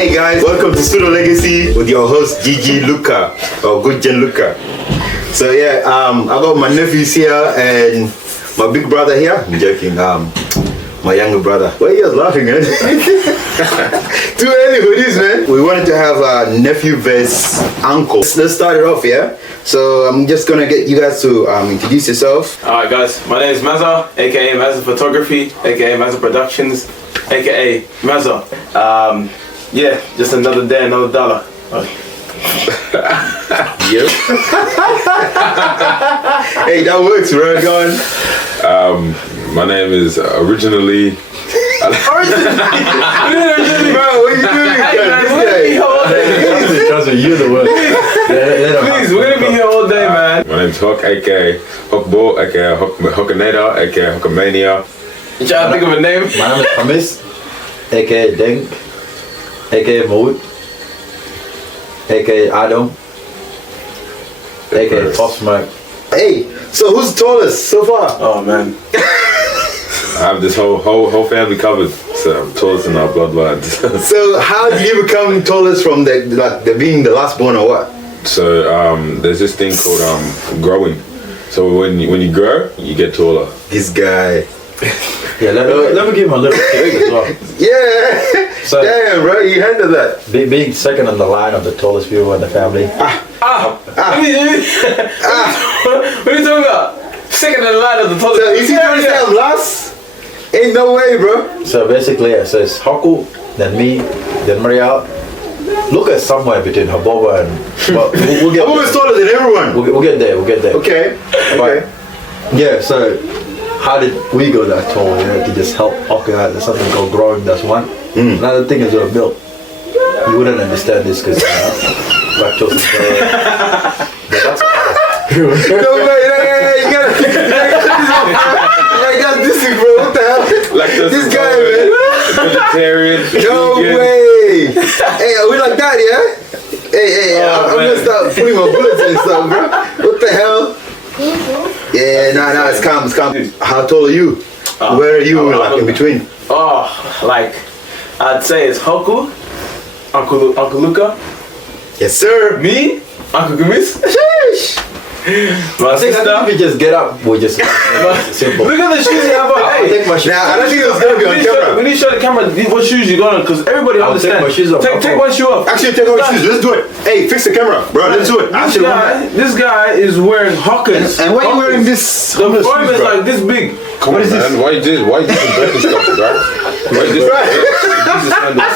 Hey guys, welcome to Sudo Legacy with your host Gigi Luca or Good Gen Luca. So yeah, I got my nephews here and my big brother here. I'm joking. My younger brother. Why are you guys laughing, man? Too early for this, man. We wanted to have a nephew versus uncle. Let's start it off, yeah? So I'm just gonna get you guys to introduce yourself. Alright guys, my name is Mazza, aka Mazza Photography, aka Mazza Productions, aka Mazza. Yeah, just another day, another dollar. Okay. Yep. Hey, that works, bro. Go on. My name is originally. Bro, what are you doing? Because of you, the word. Please, we're gonna be here all day, man. My name's Hook, aka Hookball, aka Hookinator, aka Hookamania. You trying to think of a name? My name is Hamis, aka Denk, aka Mood, aka Adam, aka Tosmark. Hey, so who's tallest so far? Oh man. I have this whole family covered, so I'm tallest in our bloodlines. So how did you become tallest from the being the last born or what? So there's this thing called growing. So when you grow, you get taller. This guy. Yeah, let me give him a little cake as well. Yeah. So, damn, bro, you handled that. being second on the line of the tallest people in the family. What are you talking about? Second in line of the toilet. So is he trying to say I'm last? Ain't no way, bro. So basically, it says Haku, then me, then Maria. Look at somewhere between Haboba and. Well, we'll get. I'm always taller than everyone. We'll get there. We'll get there. Okay. But, yeah. So, how did we go that tall? You know, to just help Haku out. There's something called growing. That's one. Another thing is milk. You wouldn't understand this because lactose intolerant. But that's. No way, you gotta this thing, bro. What the hell? Like this guy, man. Vegetarian. No vegan. way. Hey, are we like that, yeah? Hey, I'm gonna start putting my bullets and stuff, bro. What the hell? Yeah, nah, it's calm, it's calm. How tall are you? Where are you, like in between? Oh, like I'd say it's Hoku, Uncle Luca, Yes, sir. me, Uncle Gumis, Sheesh. my sister. We just get up. We just simple. Look at the shoes you have on. I'll Hey, take my shoes. Nah, I don't think it was gonna be on camera. we need to show the camera what shoes you got on, because everybody I'll take understands. my shoes off. Take one shoe off. Actually, take off your shoes. Let's do it. Hey, fix the camera, bro. Let's do it. Actually, This guy is wearing Hawkins. and why are you wearing this? The form is like this big. Come on, man. Why you doing dirty stuff, bro? Why you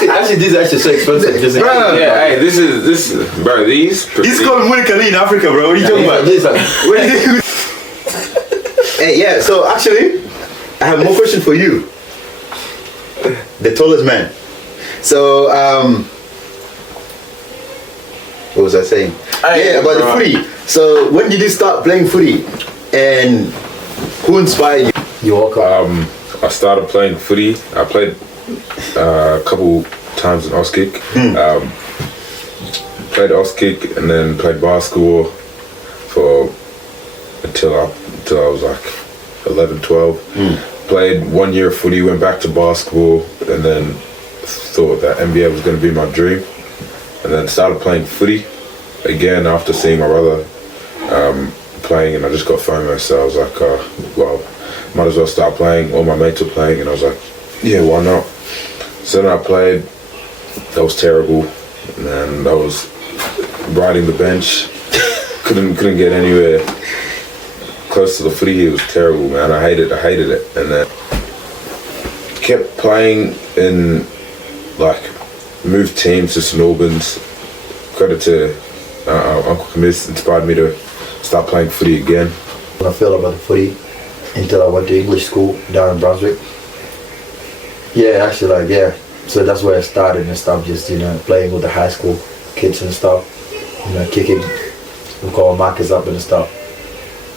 Actually, these are actually so expensive. Just Bro. Yeah, hey, this is bro. These. He's called Munikali in Africa, bro. What are you talking about? These are. Hey, yeah, so actually, I have more question for you. The tallest man. So, what was I saying? Hey, about the bro. footy. So, when did you start playing footy? And who inspired you? You walk up. I started playing footy. I played a couple times in Auskick. Played Auskick and then played basketball for until I was like 11, 12. Played 1 year of footy, went back to basketball, and then thought that NBA was going to be my dream. And then started playing footy again after seeing my brother playing, and I just got FOMO, so I was like, well, might as well start playing. All my mates were playing, and I was like, yeah, why not? So then I played. That was terrible, and I was riding the bench. couldn't get anywhere close to the footy. It was terrible, man. I hated it, and then kept playing in like moved teams to St Albans. Credit to Uncle Kamis, inspired me to start playing footy again. I felt about the footy until I went to English school down in Brunswick. Yeah, actually, so that's where I started and stuff, just, playing with the high school kids and stuff, kicking, we call markers up and stuff.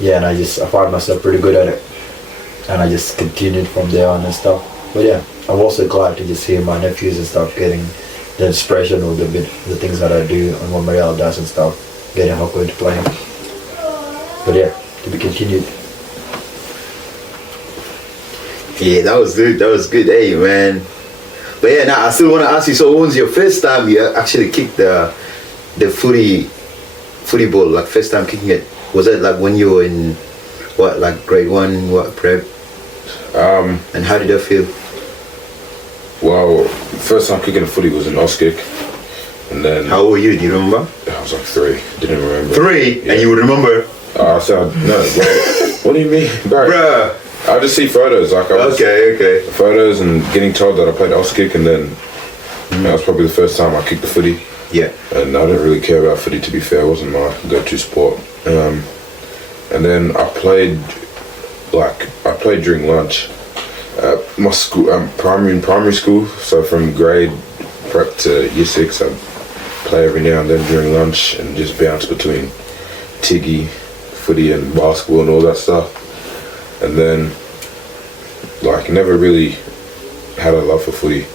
Yeah, and I found myself pretty good at it, and I just continued from there on and stuff. But yeah, I'm also glad to just hear my nephews and stuff getting the inspiration of the things that I do and what Marielle does and stuff, getting Hoko into playing. But yeah, to be continued. Yeah, that was good. Hey, man. But yeah, now I still want to ask you. So, when was your first time you actually kicked the footy ball? Like first time kicking it, was it like when you were in what, like grade 1, what prep? And how did that feel? Well, first time kicking a footy was in Oskik, and then How old were you? Do you remember? I was like 3. Didn't remember. 3, Yeah. and you would remember? I said no, bro. What do you mean, bro? Bruh. I just see photos, like I was Okay. photos and getting told that I played Oskik, and then that was probably the first time I kicked the footy. Yeah. And I didn't really care about footy, to be fair. It wasn't my go-to sport. And then I played during lunch at my school, primary school. So from grade prep to year 6, I'd play every now and then during lunch and just bounce between tiggy, footy and basketball and all that stuff. And then like never really had a love for footy.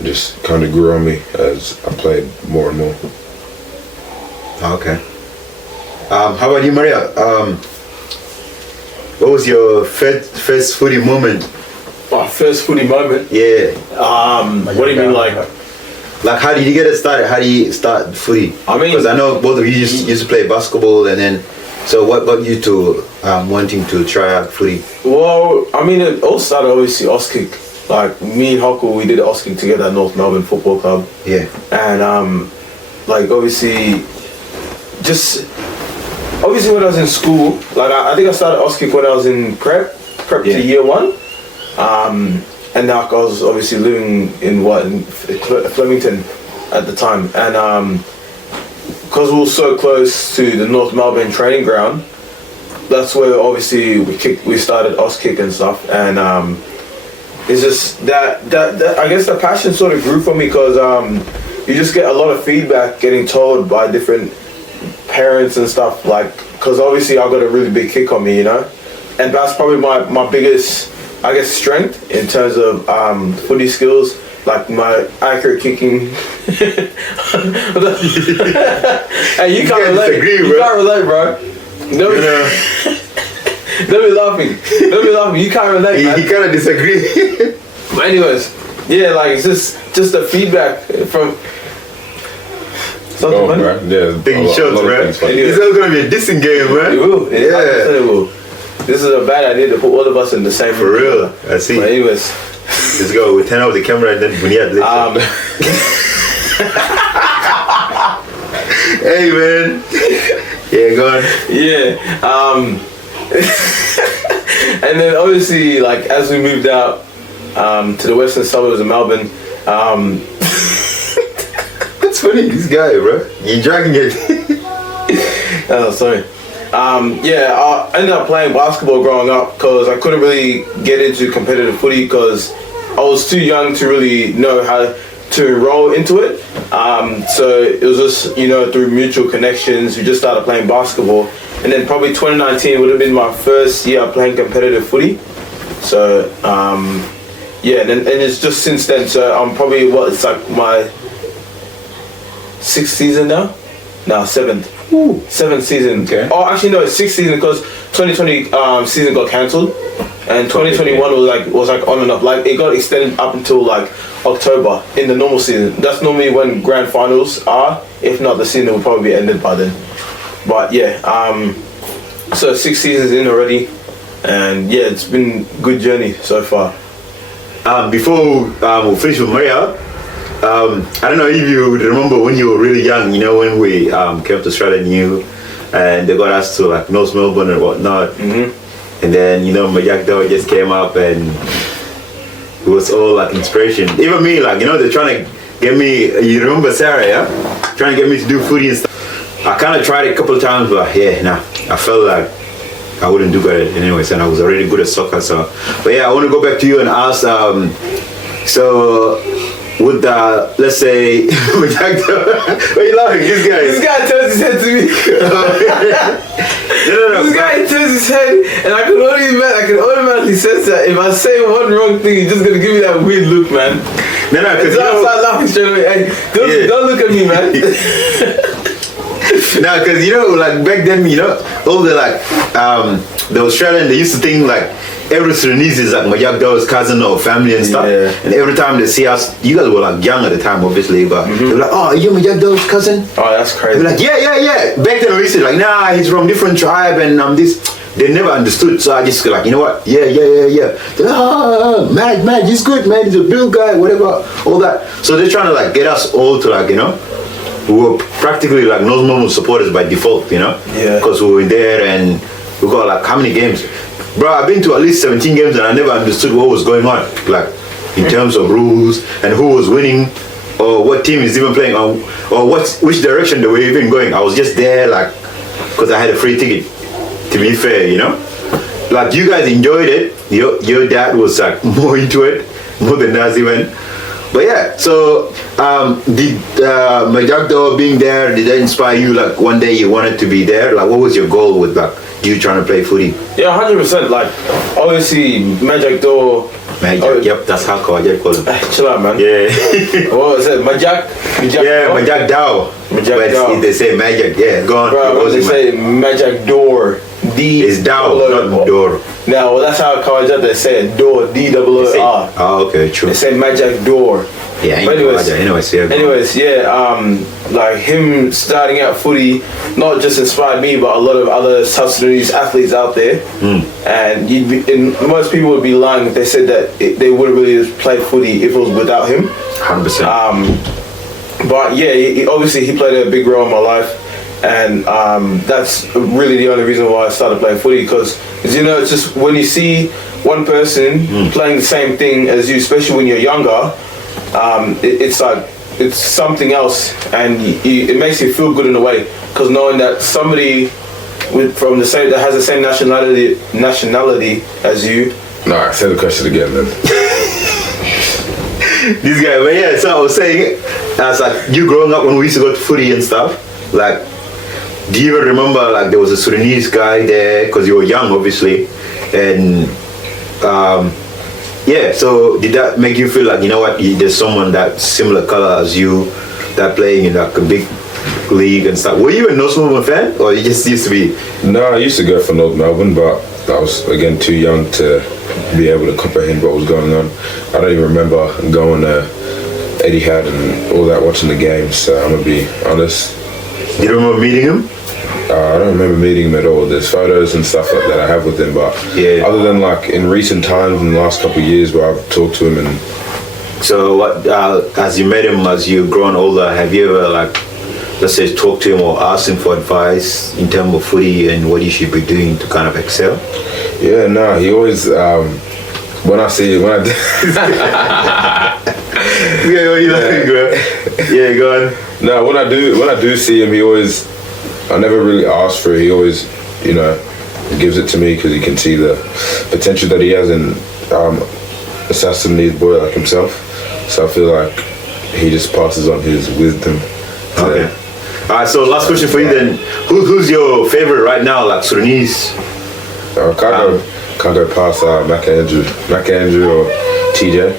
It just kind of grew on me as I played more and more. Okay. How about you, Maria? What was your first footy moment? My first footy moment. Yeah. What do you mean, like? Like, how did you get it started? How do you start footy? I mean- because I know both of you used to play basketball, and then, so what got you to wanting to try out footy? Well, I mean, it all started obviously Oskik. Like me and Huckle, we did Oskik together at North Melbourne Football Club. Yeah. And like obviously when I was in school, like I think I started Oskik when I was in prep Yeah. to year 1. And like I was obviously living in Flemington at the time, and because we were so close to the North Melbourne training ground, that's where obviously we started Oskik and stuff. And it's just that I guess the passion sort of grew for me, because you just get a lot of feedback getting told by different parents and stuff, like, because obviously I got a really big kick on me, you know, and that's probably my biggest, I guess, strength in terms of footy skills, like my accurate kicking. Hey, you can't relate. You can't relate, bro. Don't be laughing. Don't be laughing. You can't relate, man. He kind of disagree. But anyways, yeah, like it's just the feedback from. Oh, bro. Yeah, Taking shots, bro. things funny. This is gonna be a dissing game, It man. will. It Yeah. will. This is a bad idea to put all of us in the same For room. real. I see. But anyways, Let's go. We turn off the camera and then Bunyad later. Hey, man. Yeah, go on. yeah. And then obviously, like as we moved out to the western suburbs of Melbourne, That's funny. This guy, bro. You dragging it. oh, sorry. Yeah, I ended up playing basketball growing up because I couldn't really get into competitive footy because I was too young to really know how to enroll into it. So it was just, you know, through mutual connections, we just started playing basketball. And then probably 2019 would have been my first year playing competitive footy. So, yeah, and it's just since then. So I'm probably, it's like my 6th season now? No, 7th. Ooh. 7th season. Okay. Oh, actually no, it's 6th season because 2020 season got cancelled, and 2021 was like on and off. Like it got extended up until like October in the normal season. That's normally when grand finals are. If not, the season will probably be ended by then. But yeah, so 6 seasons in already, and yeah, it's been a good journey so far. Before we finish with Maria, I don't know if you remember when you were really young, you know, when we came to Australia new and they got us to like North Melbourne and whatnot. Mm-hmm. And then, you know, Majak Dao just came up and it was all like inspiration. Even me, like, you know, they're trying to get me, you remember Sarah, yeah? Trying to get me to do footy and stuff. I kind of tried it a couple of times, but yeah, nah, I felt like I wouldn't do better anyways, and I was already good at soccer. So, but yeah, I want to go back to you and ask, so would let's say what are you laughing? This guy turns his head to me. No, This guy turns his head, and I can automatically sense that if I say one wrong thing, he's just gonna give me that weird look, man. No, because So I start laughing straight away. Hey, don't look at me, man. No, because you know, like back then, you know, all the like the Australian, they used to think like every Sudanese is like Majagda's cousin or family and stuff. Yeah. And every time they see us, you guys were like young at the time, obviously, but they were like, "Oh, are you Majagda's cousin?" Oh, that's They crazy. were like, "Yeah." Back then, we used to like, "Nah, he's from different tribe and this." They never understood, so I just go like, you know what? Yeah. They're like, Mad, he's good, man. He's a build guy, whatever, all that. So they're trying to like get us all to like, we were practically like normal supporters by default, Yeah. because we were there and we got like how many games? Bro, I've been to at least 17 games and I never understood what was going on, like in terms of rules and who was winning or what team is even playing or which direction they were even going. I was just there like because I had a free ticket. To be fair, like you guys enjoyed it. Your dad was like more into it, more than us even. But yeah, so did Majagdo being there, did that inspire you like one day you wanted to be there? Like what was your goal with like you trying to play footy? Yeah, 100%. Like, obviously, Majak Door. Majak, yep, that's how Kawajak call him. Chill out, man. Yeah. What was it? Majak? Yeah, Majak Dao. Majak But Dao. they say Majak, yeah, go on. Bro, when they say Majak Door. D. It's Dao, not Door. No, well, that's how Kawajak they say it. Door. D-O-O-R. Oh, okay, true. They say Majak Door. Yeah, But anyways, like him starting out footy not just inspired me but a lot of other South Sudanese athletes out there. And most people would be lying if they said that they wouldn't really play footy if it was without him. 100%. But yeah, obviously he played a big role in my life, and that's really the only reason why I started playing footy, because it's just when you see one person playing the same thing as you, especially when you're younger, it's like it's something else, and it makes you feel good in a way, because knowing that somebody from the same that has the same nationality as you. Nah, say the question again then. This guy, but yeah, so I was saying, as like you growing up when we used to go to footy and stuff, like, do you even remember like there was a Sudanese guy there, because you were young obviously, and yeah, so did that make you feel like, there's someone that similar color as you that playing in like a big league and stuff? Were you a North Melbourne fan, or you just used to be? No, I used to go for North Melbourne, but I was again too young to be able to comprehend what was going on. I don't even remember going to Etihad and all that, watching the games, so I'm gonna be honest. Do you remember meeting him? I don't remember meeting him at all. There's photos and stuff like that I have with him, but Yeah. other than like in recent times, in the last couple of years, where I've talked to him and So what, as you met him, as you've grown older, have you ever like, let's say, talked to him or asked him for advice in terms of footy and what he should be doing to kind of excel? yeah, no, he always when I Yeah, what you like, bro? Yeah, go on. no, when I do see him, he always, I never really ask for it. He always, gives it to me because he can see the potential that he has in a South Sudanese boy like himself. So I feel like he just passes on his wisdom. Okay. Alright, so last question for you then. Who's your favorite right now, like Sudanese? Can't go past Mac Andrew or TJ.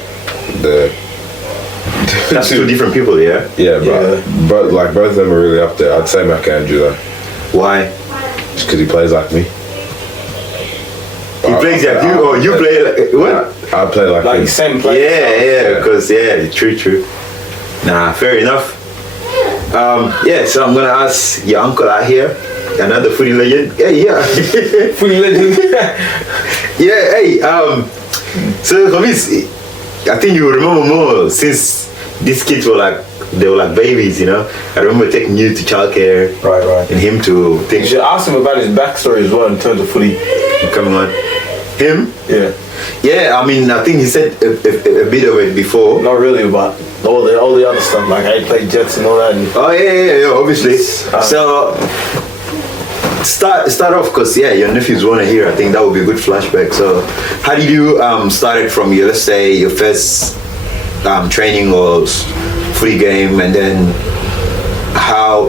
That's two different people, yeah? Yeah, but like both of them are really up there. I'd say Mac Andrew though, Why? just because he plays like me. He plays like you, or you play like, what? I play like him. Same place. Yeah, because, true. Nah, fair enough. So I'm gonna ask your uncle out here, another footy legend. Yeah. Footy legend. Yeah, hey, so Khamis, I think you remember more since these kids were like babies, I remember taking you to childcare. Right. And him to You think, should ask him about his backstory as well in terms of footy. coming on. Him? Yeah. Yeah, I mean, I think he said a bit of it before. Not really, but all the other stuff, like how he played Jets and all that. And Oh yeah, obviously. So start off, because your nephews want to hear. I think that would be a good flashback. So how did you start it from your, let's say, your first training or free game, and then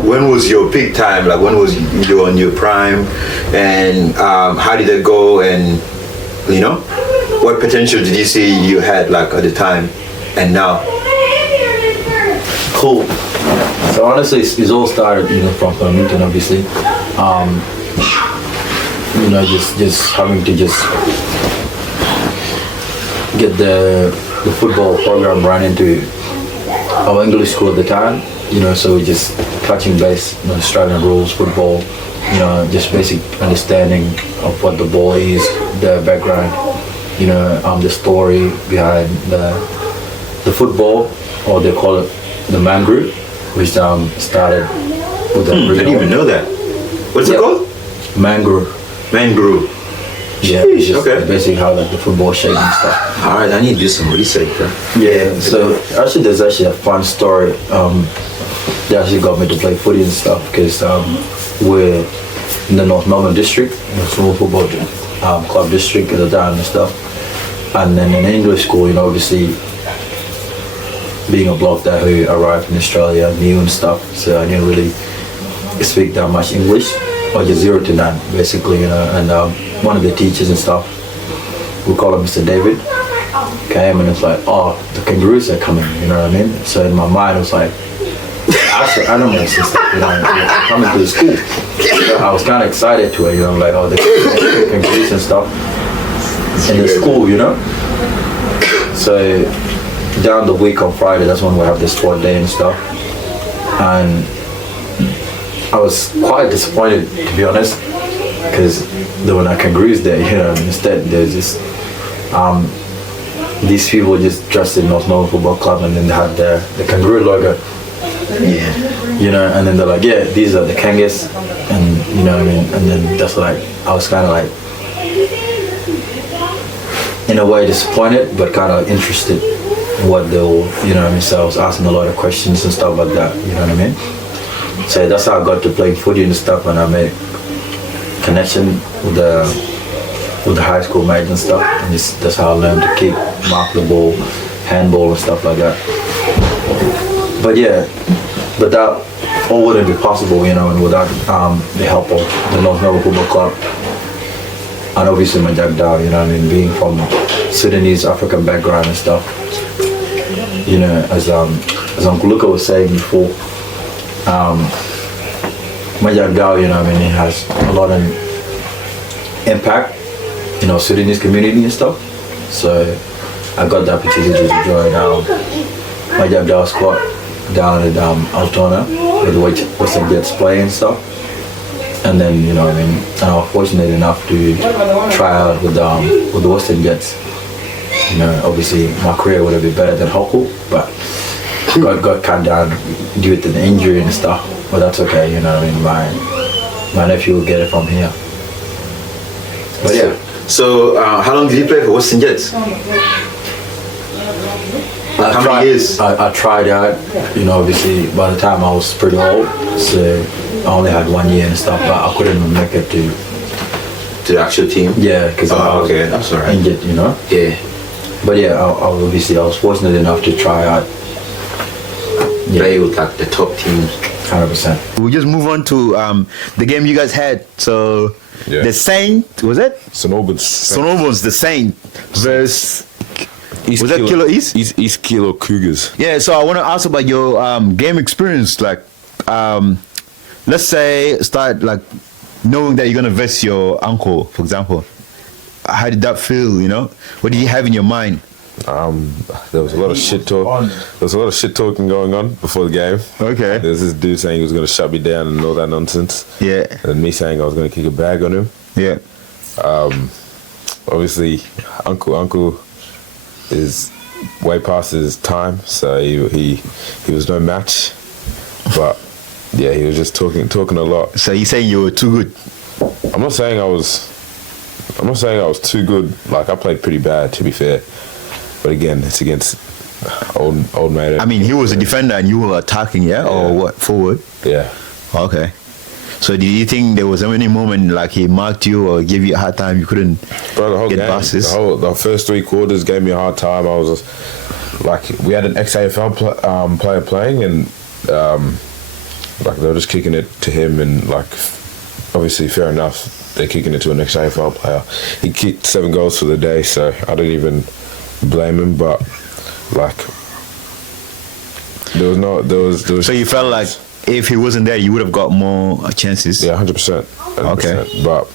when was your peak time? Like when was you on your prime, and how did that go? And what potential did you see you had like at the time and now? Cool. So honestly, it's all started, from Flemington, obviously. Just having to just get the football program run into our English school at the time. So we just touching base, Australian rules, football, just basic understanding of what the ball is, the background, the story behind the football, or they call it the man group, which started with the I didn't even know that. What's it called? man group. Man group. Yeah, Sheesh, it's just okay. basically how like the football shape and stuff. All right, I need to do some research, bro. Yeah, so actually there's actually a fun story. They actually got me to play footy and stuff because we're in the North Melbourne district, small football club district at the time and stuff. And then in English school, obviously being a bloke that who arrived in Australia, new and stuff, so I didn't really speak that much English, or just 0 to none, basically, and one of the teachers and stuff, we call him Mr. David, came and it's like, oh, the kangaroos are coming, you know what I mean? So in my mind, it was like, actual animals and stuff, they're coming to the school. So I was kind of excited to it, like, oh, the kangaroos and stuff in the school, So down the week on Friday, that's when we have the sport day and stuff. And I was quite disappointed, to be honest, because there were no kangaroos there, instead there's just these people just dressed in North Melbourne Football Club, and then they had the kangaroo logo. Yeah. And then they're like, yeah, these are the kangas, and you know what I mean? And then that's like, I was kind of like, in a way disappointed, but kind of interested in what they'll, so I was asking a lot of questions and stuff like that, you know what I mean? So that's how I got to play footy and stuff, and I made connection with the high school mates and stuff, and that's how I learned to kick, mark the ball, handball and stuff like that. But that all wouldn't be possible, and without the help of the North Melbourne Football Club, and obviously my dad Dow, being from Sudanese African background and stuff, as Uncle Luca was saying before, my dad Dow, he has a lot of impact, Sudanese community and stuff. So I got the opportunity to join my dad Dow squad down at Altona, where the Western Jets play and stuff. And then, and I was fortunate enough to try out with the Western Jets. Obviously my career would have been better than Hoku, but got cut down due to the injury and stuff. But that's okay, my nephew will get it from here. But yeah. So how long did you play for Western Jets? How many years? I tried out, obviously by the time I was pretty old, so I only had 1 year and stuff, but I couldn't make it to the actual team? Yeah, because I was that's all right. injured, Yeah. But yeah, I was fortunate enough to try out. Play with like the top teams. 100%. We'll just move on to the game you guys had. So the Saint, was it? St Albans the Saint versus East was that Kilo East? East Kilo Cougars. Yeah, so I want to ask about your game experience. Like, let's say start like knowing that you're gonna verse your uncle, for example. How did that feel? What did you have in your mind? There was a lot of shit talk. There was a lot of shit talking going on before the game. Okay. There was this dude saying he was gonna shut me down and all that nonsense. Yeah. And me saying I was gonna kick a bag on him. Yeah. Obviously, Uncle is way past his time, so he was no match. But yeah, he was just talking a lot. So you saying you were too good? I'm not saying I was too good. Like, I played pretty bad, to be fair. But again, it's against old mate. I mean, he was a defender and you were attacking, yeah? Or what? Forward? Yeah. Okay. So did you think there was any moment like he marked you or gave you a hard time, you couldn't Bro, the whole get game, passes? the first 3 quarters gave me a hard time. I was just, like, we had an ex-AFL player playing, and like they were just kicking it to him, and like obviously fair enough, they're kicking it to an ex-AFL player. He kicked 7 goals for the day, so I don't even blame him. But like there was. So you felt like if he wasn't there, you would have got more chances? Yeah, 100%. Okay. But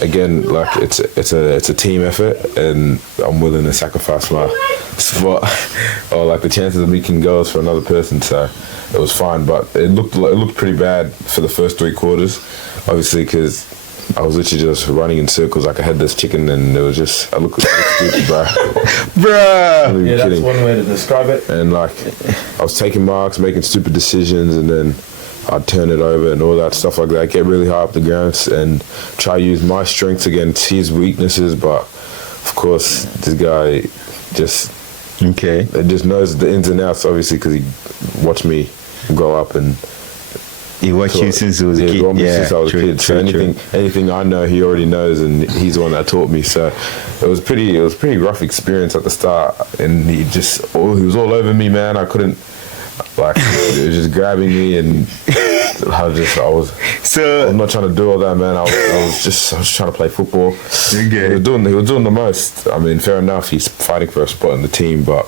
again, like it's a team effort, and I'm willing to sacrifice my spot or like the chances of making goals for another person. So it was fine, but it looked pretty bad for the first 3 quarters, obviously, because I was literally just running in circles like I had this chicken, and it was just I looked stupid, bro. Bruh. Yeah, that's one way to describe it. And like I was taking marks, making stupid decisions, and then I'd turn it over and all that stuff like that. Get really high up the grounds and try to use my strengths against his weaknesses. But of course, this guy just just knows the ins and outs, obviously, because he watched me grow up and He watched you since he was a kid. Since I was a kid. So anything I know, he already knows, and he's the one that taught me. So it was pretty rough experience at the start, and he was all over me, man. I couldn't, like, he was just grabbing me, and I was not trying to do all that, man. I was trying to play football. Okay. He was doing the most. I mean, fair enough, he's fighting for a spot in the team, but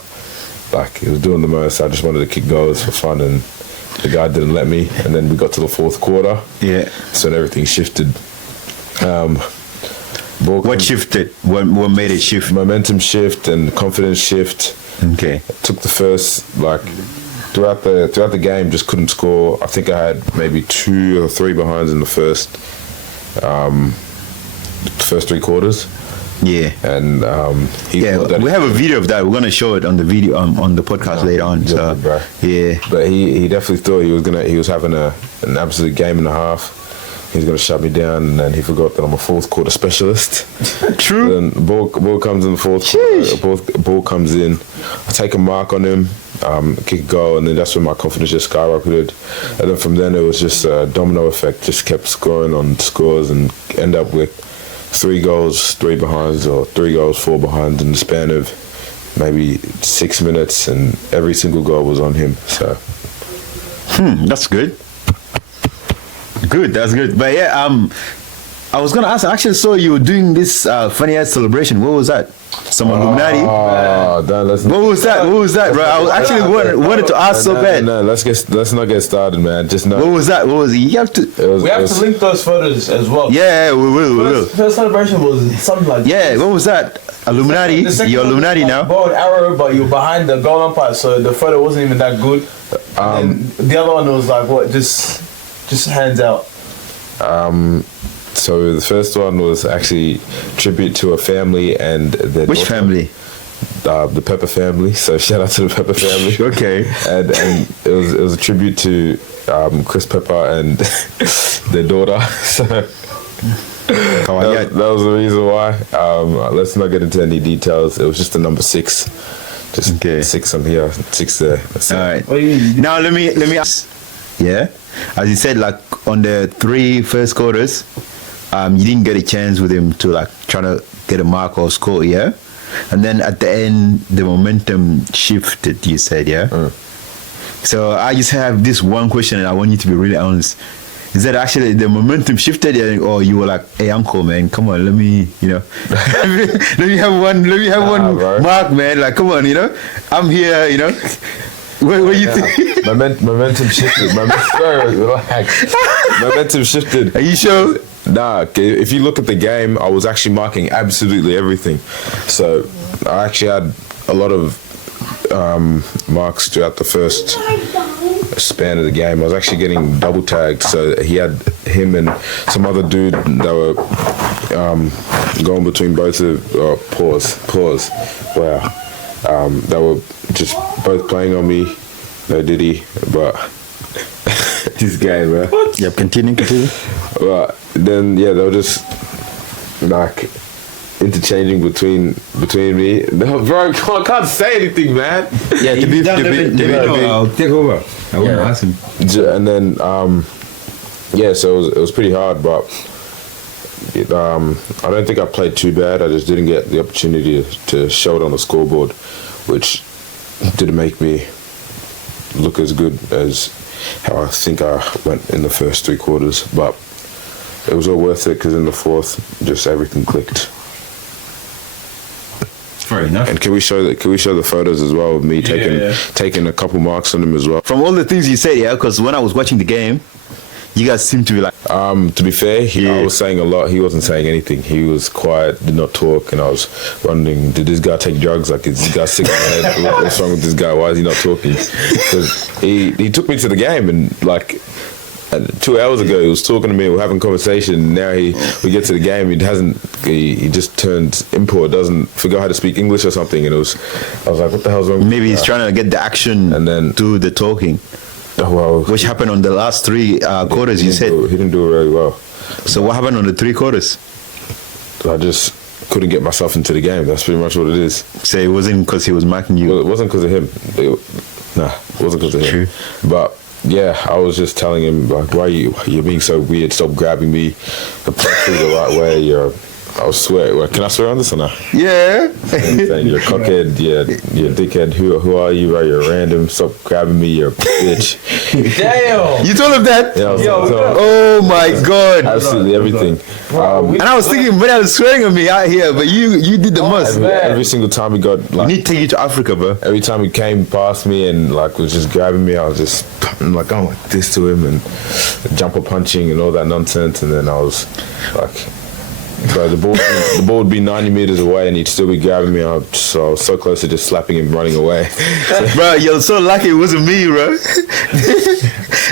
like he was doing the most. I just wanted to kick goals for fun, and the guy didn't let me. And then we got to the 4th quarter. Yeah. So everything shifted. What shifted? What made it shift? Momentum shift and confidence shift. Okay. Took the first, like, throughout the game, just couldn't score. I think I had maybe 2 or 3 behinds in the first 3 quarters. Yeah. And we have a video of that. We're gonna show it on the video on the podcast later on. So bro. yeah. But he definitely thought he was having an absolute game and a half. He was gonna shut me down, and then he forgot that I'm a 4th quarter specialist. True. Then ball comes in the 4th quarter. Ball comes in. I take a mark on him, kick a goal, and then that's when my confidence just skyrocketed. And then from then it was just a domino effect. Just kept scoring on scores and end up with 3 goals, 3 behinds, or 3 goals, 4 behinds in the span of maybe 6 minutes, and every single goal was on him. So That's good. Good, that's good. But yeah, I was gonna ask. I actually saw you doing this funny ass celebration. What was that? Some Illuminati. What was that? What was that, bro? I was actually wanted to ask so bad. No, let's not get started, man. Just know. What was that? What was it? You have to. We have to link those photos as well. Yeah, we will. First celebration was something like Yeah, what was that? Illuminati. You're Illuminati now. Bow and arrow, but you're behind the goal umpire, so the photo wasn't even that good. And the other one was like what, just hands out. So the first one was actually tribute to a family and their Which daughter. family? The Pepper family. So shout out to the Pepper family. Okay. And it was a tribute to Chris Pepper and their daughter. So that was the reason why. Let's not get into any details. It was just the number 6. Just 6 on here, 6 there. That's All right. Now let me ask. Yeah, as you said, like on the 3 first quarters, you didn't get a chance with him to like try to get a mark or score. Yeah, and then at the end, the momentum shifted. You said, yeah. So I just have this one question, and I want you to be really honest. Is that actually the momentum shifted, or you were like, "Hey, uncle, man, come on, let me let me have one bro. mark, man. Like, come on, I'm here, What you think? Momentum shifted. Momentum shifted. Are you sure? Nah, if you look at the game, I was actually marking absolutely everything. So I actually had a lot of marks throughout the first span of the game. I was actually getting double tagged. So he had him and some other dude that were going between both of pause. Wow. That were just both playing on me. No Diddy, but this guy, man. Yep, continue. But then, yeah, they were just like interchanging between me. No, bro, I can't say anything, man. Yeah, I'll take over. I want to ask him. And then, so it was pretty hard, but I don't think I played too bad. I just didn't get the opportunity to show it on the scoreboard, which didn't make me look as good as how I think I went in the first 3 quarters. But it was all worth it because in the 4th, just everything clicked. Fair enough. And can we show the photos as well of me taking a couple marks on him as well? From all the things you said, yeah, because when I was watching the game, You guys seem to be like, To be fair, Yeah. I was saying a lot. He wasn't saying anything. He was quiet, did not talk, and I was wondering, did this guy take drugs? Like, is this guy sick in the head? What's wrong with this guy? Why is he not talking? Because he took me to the game, and like 2 hours ago, he was talking to me. We're having a conversation. Now we get to the game. He just turned import. Forgot how to speak English or something. And I was like, what the hell's wrong? maybe he's trying to get the action And then- do the talking, Well, which happened on the last 3 quarters, you said. he didn't do it very well. So what happened on the 3 quarters? I just couldn't get myself into the game. That's pretty much what it is. Say it wasn't because he was marking you. Well, it wasn't because of him. It wasn't because of him. True. But yeah, I was just telling him like, why you're being so weird? Stop grabbing me. The the right way. I swear. Well, can I swear on this or not? Yeah. Saying you're cockhead. You're dickhead. Who are you? Right? You're random. Stop grabbing me. You're a bitch. Damn. You told him that? Yeah, I was Yo, like, Oh my God. absolutely everything. And I was thinking, but I was swearing on me out here, but you did the most. Every single time he got I like. need to take you to Africa, bro. Every time he came past me and like was just grabbing me, I was just like going like this to him and jumper punching and all that nonsense. And then I was like, bro, the ball would be 90 meters away and he'd still be grabbing me. I was so close to just slapping him, running away. Bro, you're so lucky it wasn't me, bro.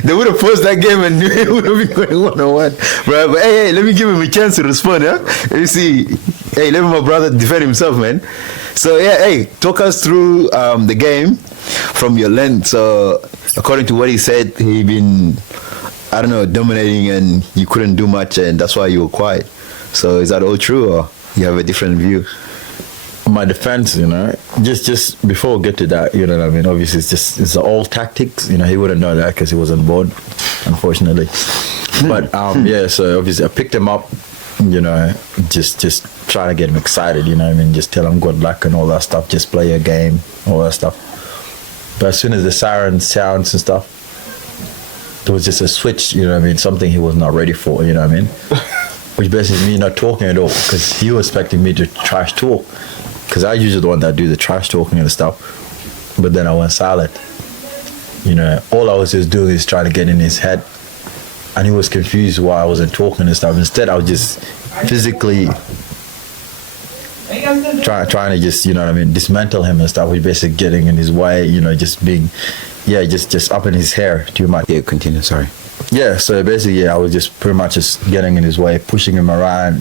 They would have paused that game and it would have been going 1-on-1. Bro, but hey, let me give him a chance to respond, huh? Let me see. Hey, let my brother defend himself, man. So, yeah, hey, talk us through the game from your lens. So, according to what he said, he been, I don't know, dominating and you couldn't do much and that's why you were quiet. So, is that all true or you have a different view? My defense, just before we get to that, you know what I mean? Obviously, it's the old tactics. He wouldn't know that because he wasn't born, unfortunately. But yeah, so obviously I picked him up, just trying to get him excited. Just tell him good luck and all that stuff. Just play your game, all that stuff. But as soon as the siren sounds and stuff, there was just a switch. Something he was not ready for. Which basically me not talking at all because he was expecting me to trash talk. Because I usually the one that do the trash talking and stuff, but then I went silent. All I was just doing is trying to get in his head, and he was confused why I wasn't talking and stuff. Instead, I was just physically trying to just dismantle him and stuff. We basically getting in his way, just being, just up in his hair too much. Yeah, continue, sorry. Yeah, so basically, I was just pretty much just getting in his way, pushing him around,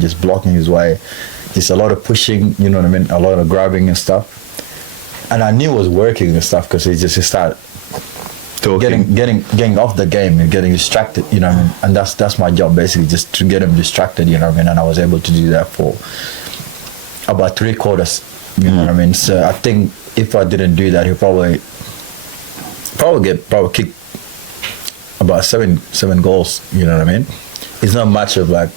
just blocking his way. Just a lot of pushing, a lot of grabbing and stuff. And I knew it was working and stuff because he just started getting off the game and getting distracted, and that's my job basically, just to get him distracted, and I was able to do that for about 3 quarters, you know what I mean. So I think if I didn't do that, he'll probably kick about seven goals, you know what I mean. It's not much of like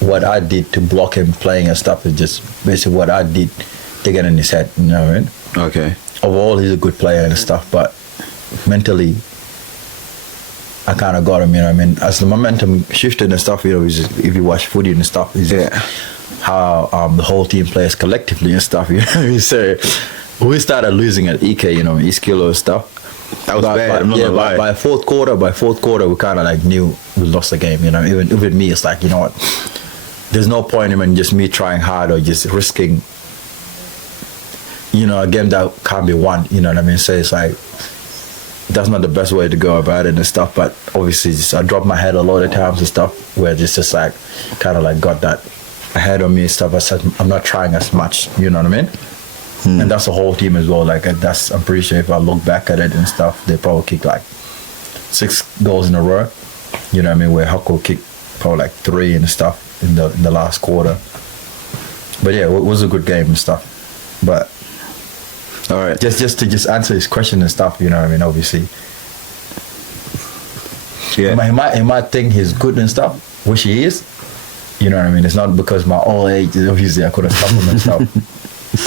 what I did to block him playing and stuff. It's just basically what I did to get in his head, you know what I mean. Okay. Overall, he's a good player and stuff, but mentally, I kind of got him, you know what I mean. As the momentum shifted and stuff, if you watch footy and stuff, it's just how the whole team plays collectively and stuff, you know. So we started losing at EK, East Kilo and stuff. That was bad. I'm not gonna lie. By fourth quarter, we kind of like knew we lost the game. Even me, it's like, you know what? There's no point in just me trying hard or just risking, a game that can't be won. You know what I mean? So it's like that's not the best way to go about it and stuff. But obviously, I dropped my head a lot of times and stuff where it's just like kind of like got that ahead of me and stuff. I said I'm not trying as much. You know what I mean? And that's the whole team as well. Like I'm pretty sure if I look back at it and stuff, they probably kicked like 6 goals in a row. You know what I mean? Where Huckle kicked probably like 3 and stuff in the last quarter. But yeah, it was a good game and stuff. But all right, just to answer his question and stuff, you know what I mean? Obviously, yeah. He might think he's good and stuff, which he is. You know what I mean? It's not because my old age. Obviously, I could have stopped him and stuff.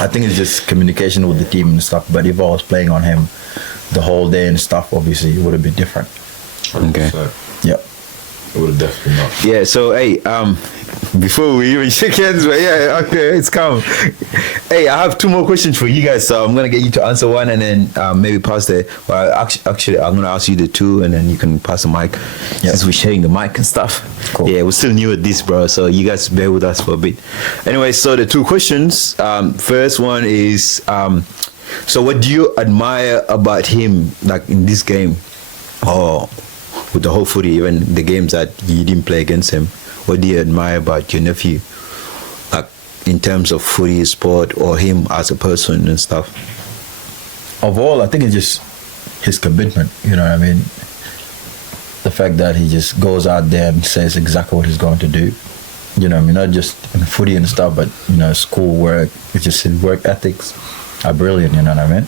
I think it's just communication with the team and stuff. But if I was playing on him the whole day and stuff, obviously it would have been different. Okay. So, Yeah. it would have definitely not. Yeah. So hey, before we even shake hands, but yeah, okay, it's calm. Hey, I have two more questions for you guys, so I'm gonna get you to answer one and then maybe pass the. Well, actually, I'm gonna ask you the two, and then you can pass the mic. Since we're sharing the mic and stuff. Cool. Yeah, we're still new at this, bro. So you guys bear with us for a bit. Anyway, so the two questions. First one is, so what do you admire about him, like in this game, or with the whole footy, even the games that you didn't play against him? What do you admire about your nephew, like in terms of footy, sport, or him as a person and stuff? Overall, I think it's just his commitment. You know what I mean? The fact that he just goes out there and says exactly what he's going to do. You know what I mean? Not just in footy and stuff, but, you know, school work. It's just his work ethics are brilliant, you know what I mean?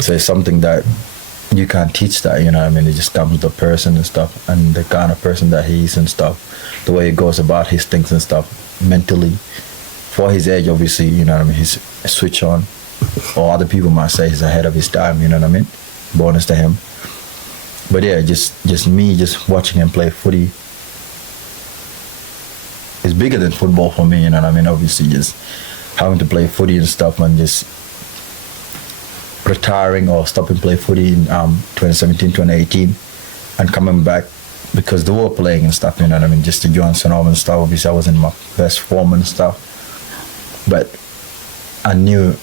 So it's something that you can't teach that, you know what I mean? It just comes with the person and stuff, and the kind of person that he is and stuff. The way he goes about his things and stuff mentally. For his age, obviously, you know what I mean? He's switch on. Or other people might say he's ahead of his time, you know what I mean? Bonus to him. But yeah, just me just watching him play footy is bigger than football for me, you know what I mean? Obviously, just having to play footy and stuff and just retiring or stopping play footy in 2017, 2018 and coming back because they were playing and stuff, you know what I mean? Just to join Sonoma and stuff. Obviously, I was in my best form and stuff. But I knew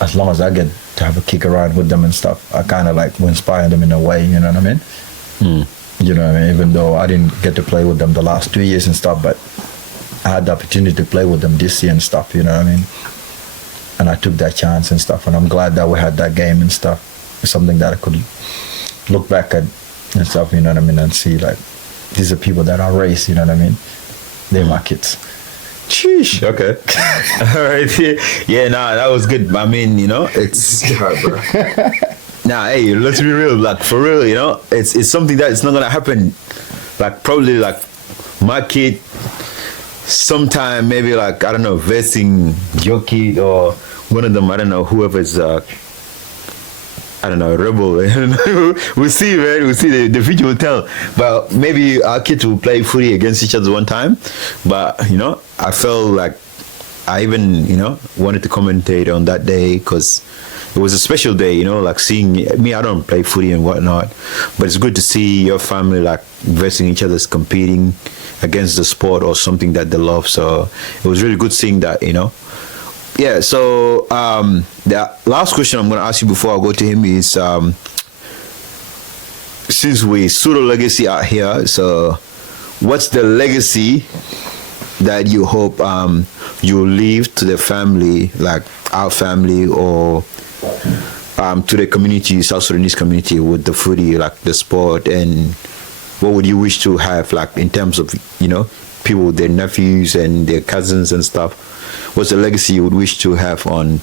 as long as I get to have a kick around with them and stuff, I kind of like will inspire them in a way, you know what I mean? You know what I mean? Even though I didn't get to play with them the last 2 years and stuff, but I had the opportunity to play with them this year and stuff, you know what I mean? And I took that chance and stuff, and I'm glad that we had that game and stuff. It's something that I could look back at and stuff, you know what I mean, and see like, these are people that I raised, you know what I mean? They're my kids. Sheesh. Okay. All right. Yeah. Nah, that was good. I mean, you know, it's. Nah, hey, let's be real. Like for real, you know, it's something that it's not gonna happen. Like probably like my kid, sometime maybe like I don't know, versing your kid or one of them. I don't know, whoever's. I don't know, rebel. We'll see, man. We'll see. The future will tell. But maybe our kids will play footy against each other one time. But, you know, I felt like I even, you know, wanted to commentate on that day because it was a special day, you know, like seeing me. I don't play footy and whatnot. But it's good to see your family like versing each other's competing against the sport or something that they love. So it was really good seeing that, you know. Yeah, so the last question I'm going to ask you before I go to him is, since we Sudo legacy out here, so what's the legacy that you hope you leave to the family, like our family, or to the community, South Sudanese community, with the footy, like the sport, and what would you wish to have, like in terms of, you know, people with their nephews and their cousins and stuff? What's the legacy you would wish to have on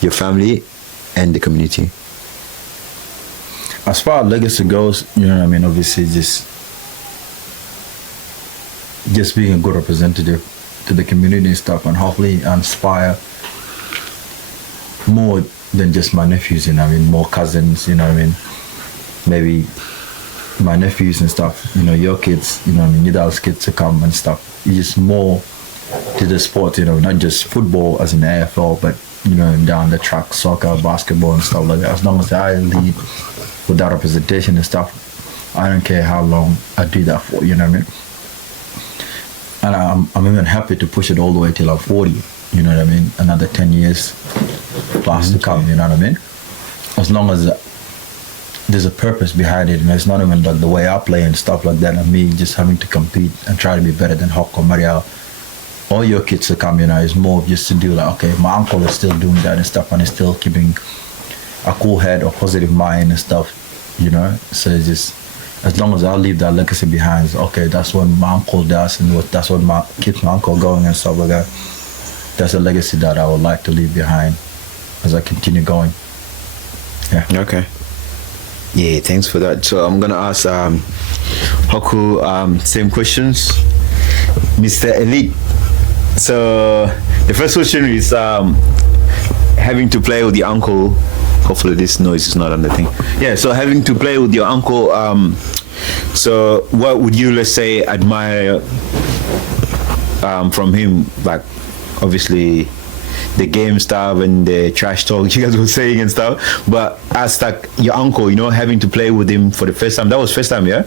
your family and the community? As far as legacy goes, you know what I mean, obviously just being a good representative to the community and stuff, and hopefully inspire more than just my nephews, you know what I mean, more cousins, you know what I mean, maybe my nephews and stuff, you know, your kids, you know what I mean, Nidal's kids to come and stuff. It's just more to the sport, you know, not just football as in the AFL, but, you know, down the track, soccer, basketball and stuff like that. As long as I lead with that representation and stuff, I don't care how long I do that for, you know what I mean? And I'm even happy to push it all the way till I'm 40, you know what I mean? Another 10 years plus to come, you know what I mean? As long as there's a purpose behind it, and it's not even like the way I play and stuff like that, and me just having to compete and try to be better than Hawk or Maria or your kids to come, you know, it's more just to do like, okay, my uncle is still doing that and stuff, and is still keeping a cool head or positive mind and stuff, you know. So it's just, as long as I leave that legacy behind, it's, okay, that's what my uncle does, and that's what keeps my uncle going and stuff like that. That's a legacy that I would like to leave behind as I continue going. Yeah. Okay. Yeah, thanks for that. So I'm gonna ask Hoku same questions, Mr. Elite. So the first question is having to play with your uncle. Hopefully this noise is not on the thing. Yeah, so having to play with your uncle. So what would you, let's say, admire from him, like obviously the game stuff and the trash talk you guys were saying and stuff, but as like your uncle, you know, having to play with him for the first time, that was first time, yeah?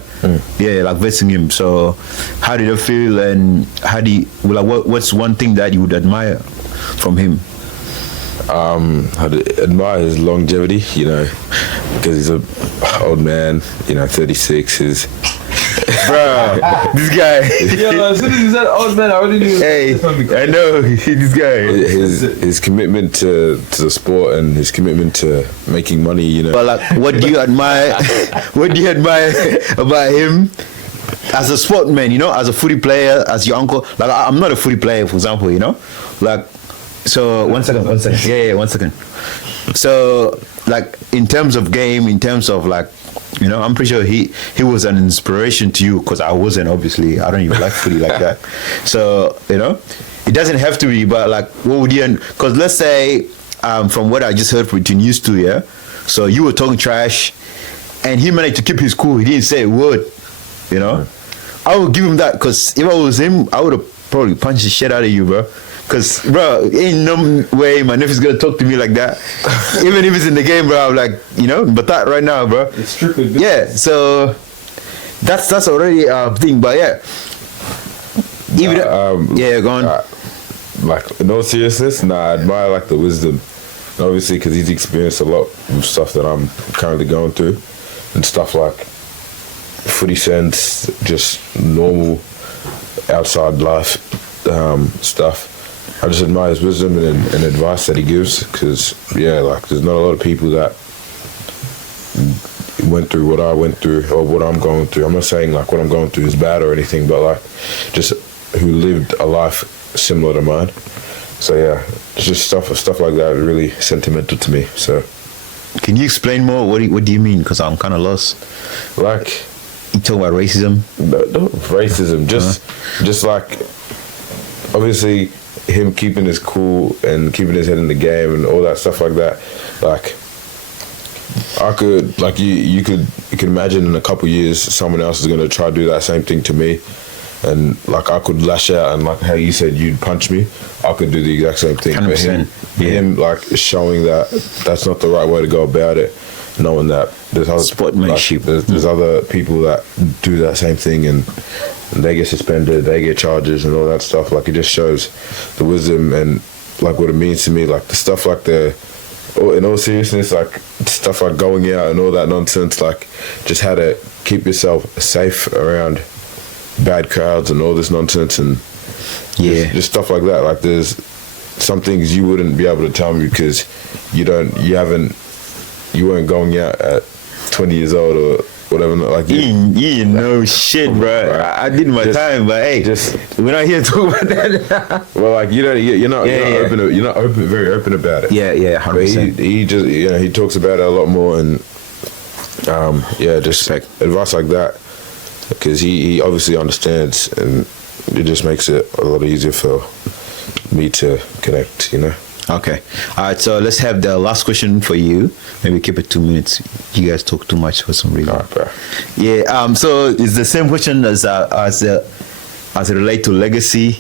Yeah, like versing him. So how did it feel, and how do you, like, what's one thing that you would admire from him? I'd admire his longevity, you know, because he's a old man, you know, 36 is. Bro, this guy. Yeah, as soon as he said old man, I already knew. Hey, I know this guy. His commitment to the sport and his commitment to making money, you know. But like, what do you admire? What do you admire about him as a sportman? You know, as a footy player, as your uncle. Like, I'm not a footy player, for example. You know, like. So one second. Yeah, 1 second. So like, in terms of game, in terms of like, you know, I'm pretty sure he was an inspiration to you, because I wasn't, obviously. I don't even like footy like that. So, you know, it doesn't have to be, but like, what would you, because let's say, from what I just heard between you two, yeah, so you were talking trash and he managed to keep his cool. He didn't say a word, you know. I would give him that, because if I was him, I would have probably punched the shit out of you, bro. Cause, bro, ain't no way my nephew's gonna talk to me like that. Even if it's in the game, bro, I'm like, you know, but that right now, bro. It's strictly business. Yeah, so that's already a thing, but yeah. Even yeah, go on. Like, in all seriousness, I admire like the wisdom, obviously, because he's experienced a lot of stuff that I'm currently going through, and stuff like footy sense, just normal outside life stuff. I just admire his wisdom and advice that he gives, because yeah, like, there's not a lot of people that went through what I went through or what I'm going through. I'm not saying like what I'm going through is bad or anything, but like, just who lived a life similar to mine. So yeah, it's just stuff like that is really sentimental to me. So can you explain more? What do you mean? Because I'm kind of lost. Like, you talk about racism? No racism, just like, obviously him keeping his cool and keeping his head in the game and all that stuff like that. Like, I could, like, you could imagine in a couple years someone else is gonna try to do that same thing to me, and like, I could lash out, and like how you said you'd punch me, I could do the exact same thing. 100%. But him like showing that that's not the right way to go about it, knowing that there's other sportsmanship. Like, there's other people that do that same thing and they get suspended, they get charges and all that stuff. Like, it just shows the wisdom and like what it means to me. Like, the stuff like in all seriousness, like stuff like going out and all that nonsense, like just how to keep yourself safe around bad crowds and all this nonsense, and yeah, just stuff like that. Like, there's some things you wouldn't be able to tell me because you weren't going out at 20 years old or whatever. Like, you know shit, bro. I did my time, but hey, we're not here to talk about that. Well, like, you're not very open about it. Yeah, 100%. He just, you know, he talks about it a lot more, and just advice like that, because he obviously understands, and it just makes it a lot easier for me to connect, you know. Okay. All right, so let's have the last question for you. Maybe keep it 2 minutes. You guys talk too much for some reason. All right, bro. Yeah, so it's the same question as it relate to legacy.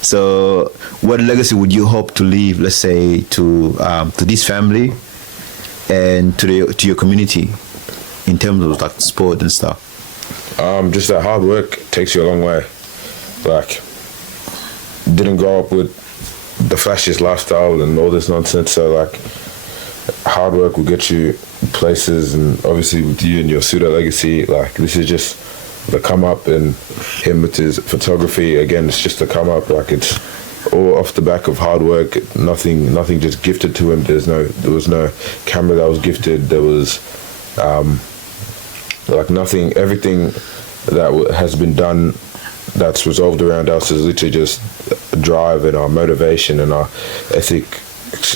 So what legacy would you hope to leave, let's say, to this family and to your community in terms of like sport and stuff? Just that hard work takes you a long way. Like, didn't grow up with the flashiest lifestyle and all this nonsense, so like, hard work will get you places, and obviously with you and your Sudo legacy, like, this is just the come up, and him with his photography, again, it's just the come up. Like, it's all off the back of hard work. Nothing just gifted to him. There was no camera that was gifted. There was like nothing. Everything that has been done that's resolved around us is literally just drive and our motivation and our ethic,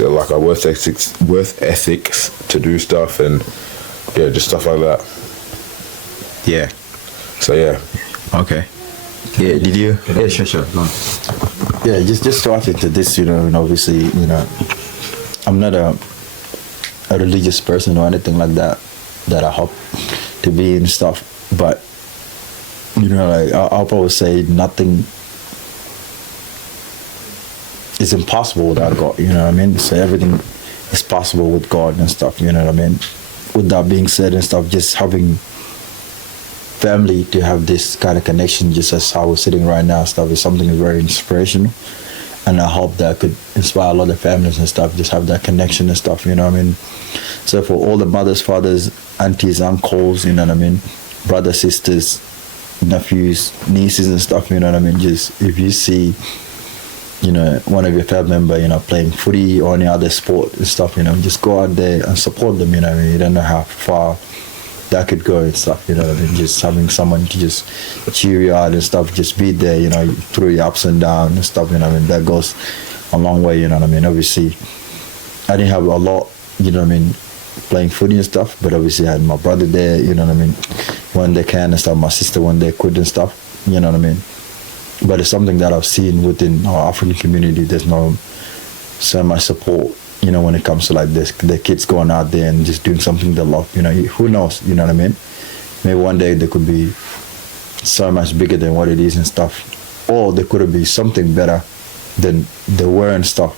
like our worth ethics to do stuff, and yeah, just stuff like that. Yeah. So yeah. Okay. Yeah. Did you? Yeah. Sure. Go on. Yeah, just starting to this, you know, and obviously, you know, I'm not a religious person or anything like that I hope to be and stuff, but you know, like I'll probably say nothing it's impossible without God, you know what I mean? So everything is possible with God and stuff, you know what I mean? With that being said and stuff, just having family to have this kind of connection, just as how we're sitting right now and stuff, is something very inspirational. And I hope that could inspire a lot of families and stuff, just have that connection and stuff, you know what I mean? So for all the mothers, fathers, aunties, uncles, you know what I mean? Brothers, sisters, nephews, nieces and stuff, you know what I mean? Just if you see, you know, one of your family member, you know, playing footy or any other sport and stuff, you know, just go out there and support them, you know what I mean? You don't know how far that could go and stuff, you know what I mean? Just having someone to just cheer you out and stuff, just be there, you know, through your ups and downs and stuff, you know what I mean? That goes a long way, you know what I mean? Obviously, I didn't have a lot, you know what I mean, playing footy and stuff, but obviously I had my brother there, you know what I mean, when they can and stuff, my sister when they could and stuff, you know what I mean. But it's something that I've seen within our African community. There's no so much support, you know, when it comes to like this, the kids going out there and just doing something they love, you know. Who knows, you know what I mean? Maybe one day they could be so much bigger than what it is and stuff, or they could be something better than they were and stuff,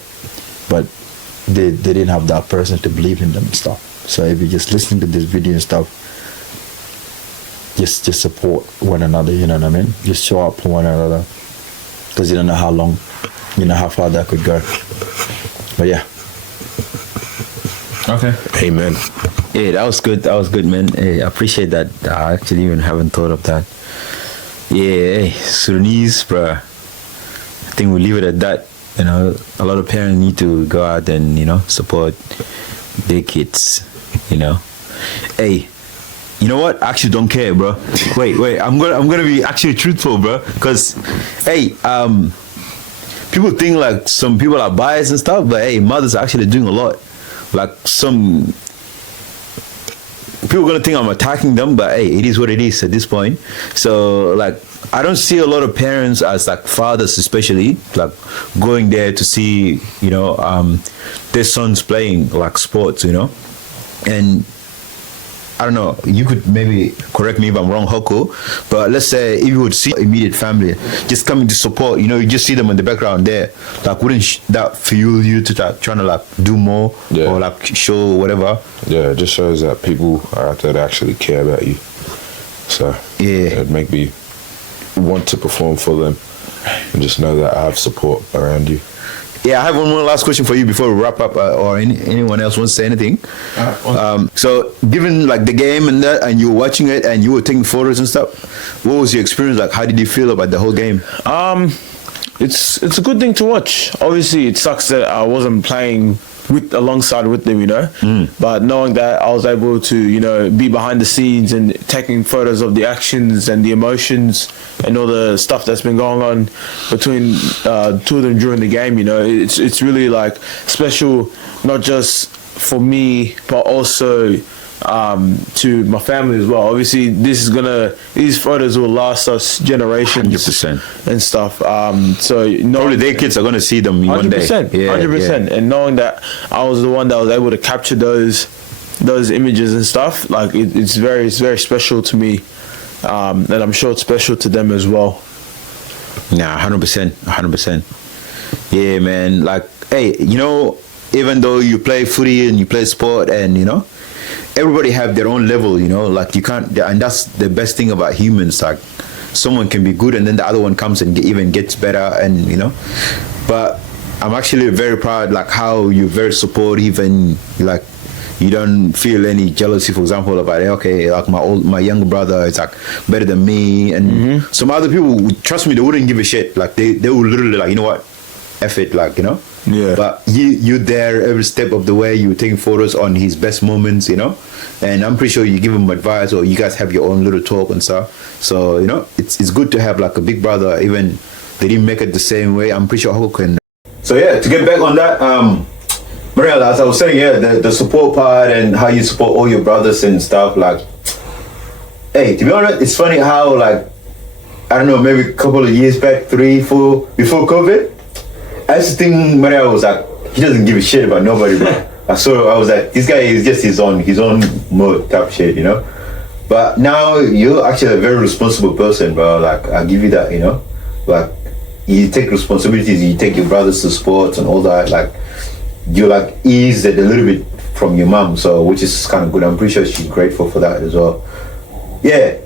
but they didn't have that person to believe in them and stuff. So if you just listen to this video and stuff, just support one another, you know what I mean? Just show up for one another, because you don't know how long, you know, how far that could go. But yeah. Okay. Amen. Yeah, that was good. That was good, man. Hey, I appreciate that. I actually even haven't thought of that. Yeah, hey, Sudanese, bruh. I think we'll leave it at that. You know, a lot of parents need to go out and, you know, support their kids, you know. Hey, you know what? I actually don't care, bro. Wait. I'm gonna be actually truthful, bro. Cause, hey, people think like some people are biased and stuff, but hey, mothers are actually doing a lot. Like some people are gonna think I'm attacking them, but hey, it is what it is at this point. So like, I don't see a lot of parents as like fathers, especially like going there to see, you know, their sons playing like sports, you know, and I don't know, you could maybe correct me if I'm wrong, Hoko, but let's say if you would see immediate family just coming to support, you know, you just see them in the background there, like wouldn't that fuel you to like, trying to like do more or like show whatever? Yeah, it just shows that people are out there that actually care about you. So yeah, it'd make me want to perform for them and just know that I have support around you. Yeah, I have one more last question for you before we wrap up, or anyone else wants to say anything. So, given like the game and that, and you were watching it and you were taking photos and stuff, what was your experience like? How did you feel about the whole game? It's a good thing to watch. Obviously, it sucks that I wasn't playing alongside with them, you know. But knowing that I was able to, you know, be behind the scenes and taking photos of the actions and the emotions and all the stuff that's been going on between two of them during the game, you know, it's really like special, not just for me, but also to my family as well. Obviously, these photos will last us generations, 100%, and stuff. So probably their kids are gonna see them 100%, one day. 100%. And knowing that I was the one that was able to capture those images and stuff, like it's very special to me, and I'm sure it's special to them as well. Nah, 100%. Yeah, man. Like, hey, you know, even though you play footy and you play sport, and you know, everybody have their own level, you know, like you can't, and that's the best thing about humans, like someone can be good and then the other one comes and even gets better, and you know, but I'm actually very proud like how you're very supportive and like you don't feel any jealousy, for example, about okay, like my younger brother is like better than me, and some other people, trust me, they wouldn't give a shit, like they would literally like, you know what, F it, like, you know. Yeah. But you there every step of the way, you taking photos on his best moments, you know, and I'm pretty sure you give him advice, or you guys have your own little talk and stuff. So you know, it's good to have like a big brother, even they didn't make it the same way. I'm pretty sure Hoko can. So yeah, to get back on that, Mariel, as I was saying, yeah, the support part and how you support all your brothers and stuff. Like, hey, to be honest, it's funny how like, I don't know, maybe a couple of years back, 3, 4, before COVID, I used to think Mariel was like, he doesn't give a shit about nobody, bro. I was like, this guy is just his own mode type shit, you know. But now you're actually a very responsible person, bro. Like, I give you that, you know. Like, you take responsibilities, you take your brothers to sports and all that, like you like ease it a little bit from your mom, so which is kind of good. I'm pretty sure she's grateful for that as well. Yeah,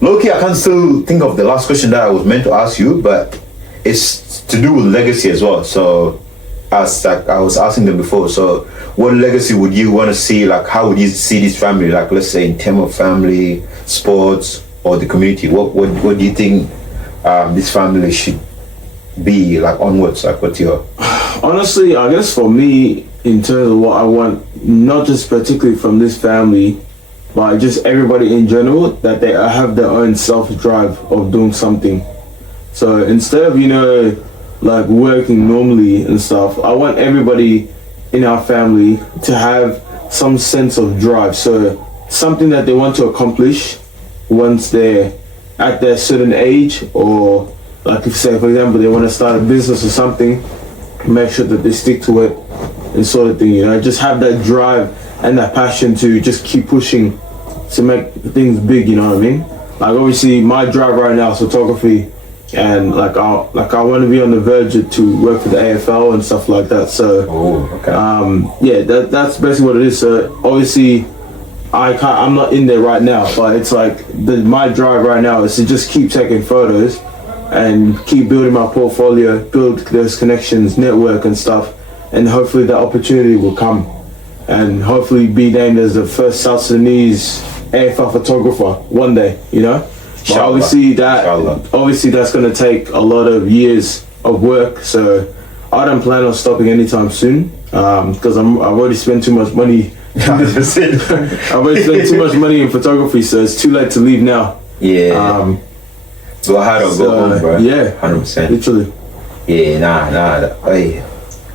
low-key, I can't still think of the last question that I was meant to ask you, but it's to do with legacy as well. So as like I was asking them before, so what legacy would you want to see? Like how would you see this family, like let's say in terms of family, sports, or the community? What do you think this family should be like onwards? Like what's your... Honestly, I guess for me, in terms of what I want, not just particularly from this family, but just everybody in general, that they have their own self-drive of doing something. So instead of, you know, like working normally and stuff, I want everybody in our family to have some sense of drive. So something that they want to accomplish once they're at their certain age, or like if say for example they want to start a business or something, make sure that they stick to it and sort of thing, you know, just have that drive and that passion to just keep pushing to make things big, you know what I mean? Like obviously my drive right now is photography, and like I want to be on the verge to work for the AFL and stuff like that. So yeah, that's basically what it is. So obviously I'm not in there right now, but it's like my drive right now is to just keep taking photos and keep building my portfolio, build those connections, network and stuff, and hopefully that opportunity will come, and hopefully be named as the first South Sudanese AFL photographer one day, you know. But obviously that's going to take a lot of years of work, so I don't plan on stopping anytime soon, because I've already spent too much money. I've already spent too much money in photography, so it's too late to leave now. Yeah. Go hard or go home, bro. Yeah, 100%. literally. Yeah, hey,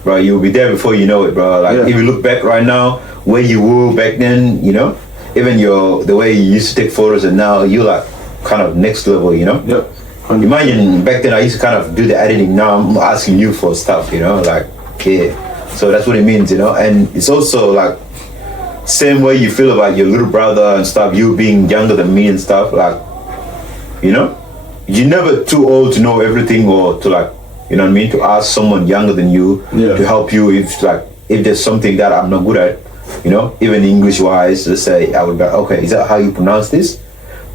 bro, you'll be there before you know it, bro. Like if you look back right now, where you were back then, you know, even the way you used to take photos, and now you're like kind of next level, you know. Yep. 100%. Imagine back then I used to kind of do the editing. Now I'm asking you for stuff, you know, like yeah. So that's what it means, you know. And it's also like same way you feel about your little brother and stuff. You being younger than me and stuff, like you know. You're never too old to know everything, or to like, you know what I mean, to ask someone younger than you to help you if there's something that I'm not good at, you know, even English wise. Let's say I would be like, okay, is that how you pronounce this?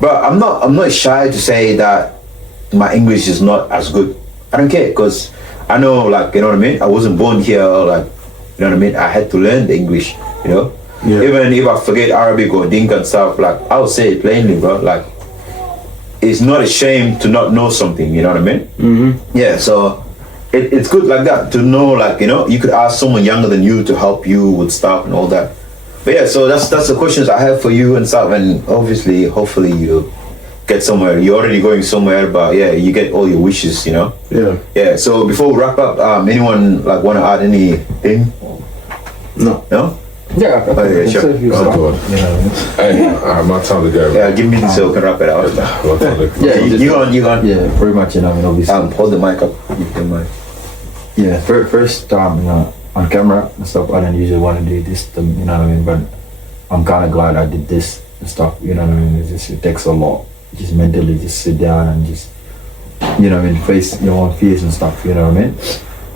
But I'm not shy to say that my English is not as good. I don't care, because I know, like, you know what I mean, I wasn't born here, like, you know what I mean, I had to learn the English, you know. Even if I forget Arabic or Dinka and stuff, like I'll say it plainly, bro, like it's not a shame to not know something, you know what I mean? Mm-hmm. Yeah, so it's good like that, to know, like, you know, you could ask someone younger than you to help you with stuff and all that. But yeah, so that's the questions I have for you and stuff, and obviously, hopefully you get somewhere. You're already going somewhere, but yeah, you get all your wishes, you know? Yeah, so before we wrap up, anyone like want to add anything? No? Yeah, sure. Oh, God. Hey, my time to go. Yeah, give me this so we can wrap it out. You on. Yeah, pretty much, you know, I mean, obviously. Hold the mic up. Give the mic. Yeah, first time, you know, on camera and stuff, I don't usually want to do this, you know what I mean, but I'm kind of glad I did this and stuff, you know what I mean. It takes a lot, just mentally just sit down and just, you know what I mean, face your own fears and stuff, you know what I mean.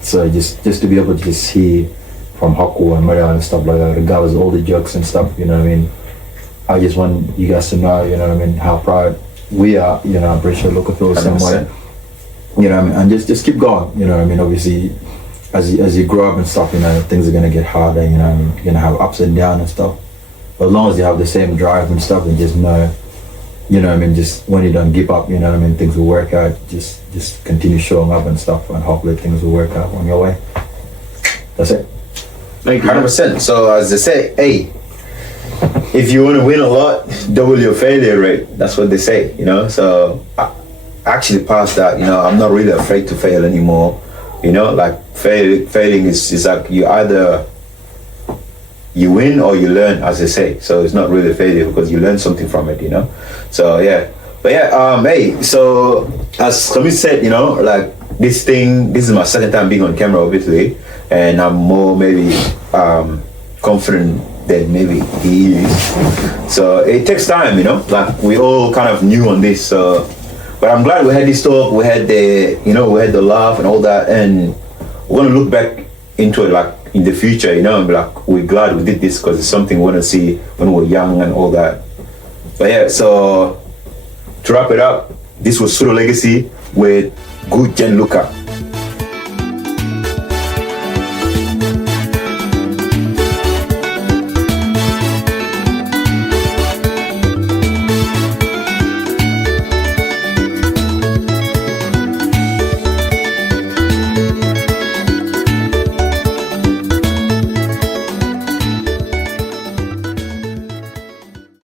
So just to be able to just hear from Haku and Maria and stuff like that, regardless of all the jokes and stuff, you know what I mean. I just want you guys to know, you know what I mean, how proud we are, you know. I'm pretty sure local feels the same way, you know what I mean. And just keep going, you know what I mean. Obviously, as you grow up and stuff, you know, things are gonna get harder, you know what I mean. You're gonna have ups and downs and stuff. But as long as you have the same drive and stuff, and just know, you know what I mean, just when you don't give up, you know what I mean, things will work out. Just continue showing up and stuff, and hopefully things will work out on your way. That's it. Thank you. 100%. So as they say, hey, if you want to win a lot, double your failure rate. That's what they say, you know. So I actually passed that, you know. I'm not really afraid to fail anymore, you know. Like failing is like you either you win or you learn, as they say. So it's not really a failure because you learn something from it, you know. So yeah, but yeah, hey, so as Khamis said, you know, like this is my second time being on camera, obviously, and I'm more maybe confident than maybe he is. So it takes time, you know. Like we all kind of new on this, so. But I'm glad we had this talk. We had the, we had the laugh and all that, and we're gonna look back into it like in the future, and be like, we're glad we did this because it's something we want to see when we're young and all that. But yeah, so to wrap it up, this was Sudo Legacy with Good Gianluca.